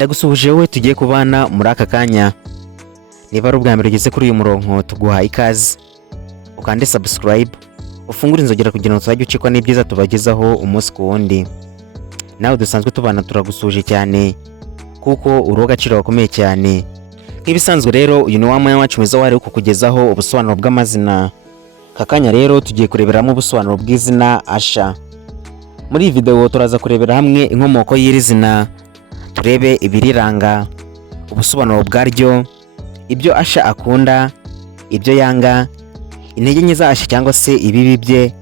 Ndagusuhuje wowe tugiye kubana muri aka kanya. Niba ari ubwa mbere ugeze kuri uyu murongo tuguha ikaze. Ukande subscribe, ufungure inzogera kugira ngo tuzajye ucikwa n'ibyiza tubagezaho umunsi ku wundi. Nawe dusanzwe tubana turagusuhuje cyane kuko uri agaciro gakomeye cyane. Nk'ibisanzwe rero uyu ni wa mwanya wacu mwiza wari kukugezaho ubusobanuro bw'amazina. Aka kanya rero tugiye kureberamo ubusobanuro bw'izina Asha. Muri iyi video turaza kurebera hamwe inkomoko y'iri zina, turebe ibiriranga, ubusobanuro bwaryo, ibyo Asha akunda, ibyo yanga, intege nke za Asha cyangwa se ibibi bye.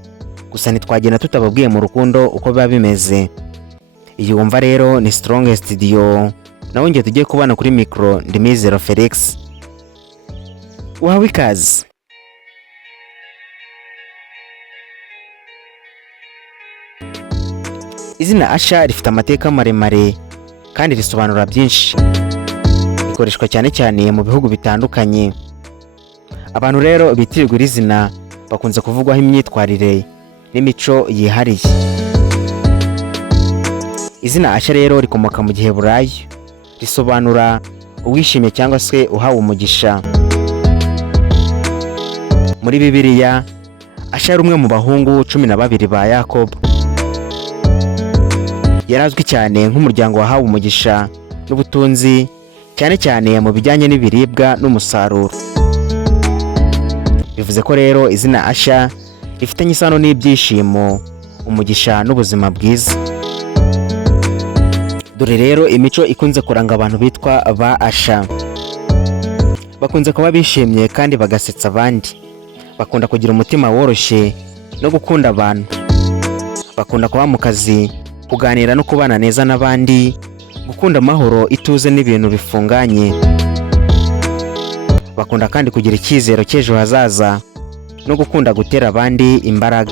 Gusa ntitwagenda tutababwiye mu rukundo uko biba bimeze. Iyi wumva rero ni Strong Studio, nawe ngiye tugiye kubana kuri micro ndi Mizero Felix. Wawe ikaze. Izina Asha rifite amateka maremare kandi risobanura byinshi. Rikoreshwa cyane cyane mu bihugu bitandukanye. Abantu rero bitirirwa iri zina bakunze kuvugwaho imyitwarire n'imico yihariye. Izina Asha rero rikomoka mu Giheburayo, risobanura uwishimye cyangwa se uhawe umugisha. Muri Bibiliya, Asha yari umwe mu bahungu 12 ba Yakobo. Yarazwi cyane nk'umuryango wahawe umugisha n'ubutunzi, cyane cyane mu bijyanye n'ibiribwa n'umusaruro. Bivuze ko rero izina Asha rifitanye isano n'ibyishimo, umugisha n'ubuzima bwiza. Dore rero imico ikunze kuranga abantu bitwa ba Asha. Bakunze kuba bishimye kandi bagasetsa abandi. Bakunda kugira umutima woroshye no gukunda abantu. Bakunda kuba mu kazi, kuganira no kubana neza n'abandi, gukunda amahoro, ituze n'ibintu bifunganye. Bakunda kandi kugira icyizero cy'ejo hazaza no gukunda gutera abandi imbaraga.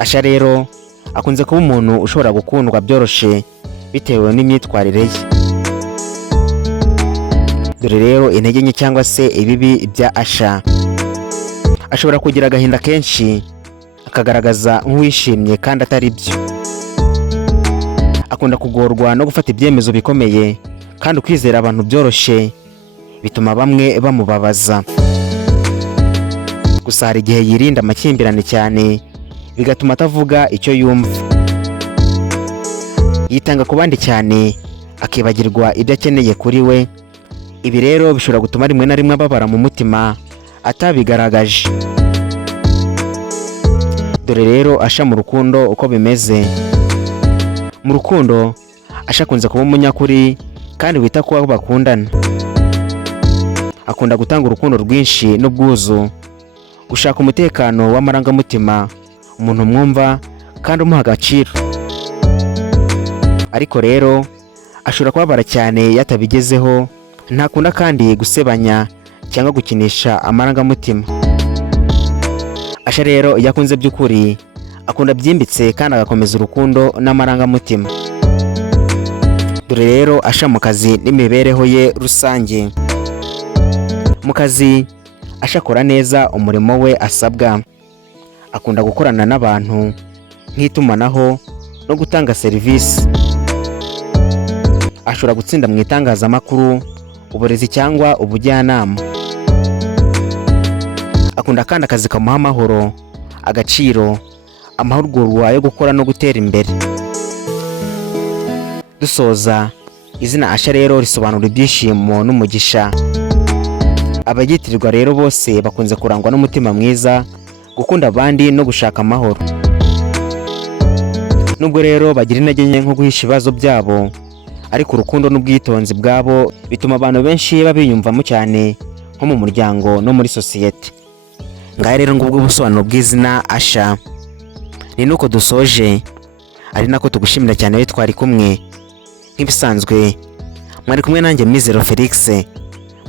Asha rero akunze kuba umuntu ushobora gukundwa byoroshye bitewe n'imyitwarire ye. Dore rero intege nke cyangwa se ibibi bya Asha. Ashobora kugira agahinda kenshi, akagaragaza nk'uwishimye kandi atari byo. Akunda kugorwa no gufata ibyemezo bikomeye kandi kwizera abantu byoroshye bituma bamwe bamubabaza. Gusa hari igihe yirinda amakimbirane cyane bigatuma atavuga icyo yumva. Yitanga ku bandi cyane akibagirwa ibyo akeneye kuri we. Ibi rero bishobora gutuma rimwe na rimwe ababara mu mutima atabigaragaje. Dore rero Asha mu rukundo uko bimeze. Mu rukundo Asha akunze kuba umunyakuri kandi wita ku abo bakundana. Akunda gutanga urukundo rwinshi n'ubwuzu, gushaka umutekano w'amarangamutima, umuntu mwumva kandi umuha agaciro. Ariko rero ashobora kubabara cyane yatabigezeho. Ntakunda kandi gusebanya cyangwa gukinisha amarangamutima. Asha rero iyo akunze by'ukuri akunda byimbitse kandi agakomeza urukundo n'amarangamutima. Dore rero Asha mu kazi n'imibereho ye rusange. Mu kazi Asha akora neza umurimo we asabwa. Akunda gukorana n'abantu nk'itumanaho no gutanga serivisi. Ashobora gutsinda mu itangazamakuru, uburezi cyangwa ubujyanama. Akunda kandi akazi kamuha amahoro, agaciro, amahugurwa yo gukora no gutera imbere. Dusoza, izina Asha rero risobanura ibyishimo n'umugisha. Abagitirirwa rero bose bakunze kurangwa n'umutima mwiza, gukunda abandi no gushaka amahoro. Nubwo rero bagira intege nke nko guhisha ibibazo byabo, ariko urukundo n'ubwitonzi bwabo bituma abantu benshi babiyumvamo cyane nko mu muryango no muri sosiyete. Ngaho rero ngubwo ubusobanuro bw'izina Asha. Ni nuko dusoje, ari nako tugushimira cyane we twari kumwe. Nk'ibisanzwe mwari kumwe nanjye Mizero Felix.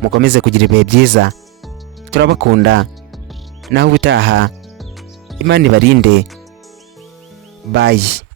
Mukomeze kugira ibihe byiza. Turabakunda. Naho ubutaha Imana ibarinde. Bye.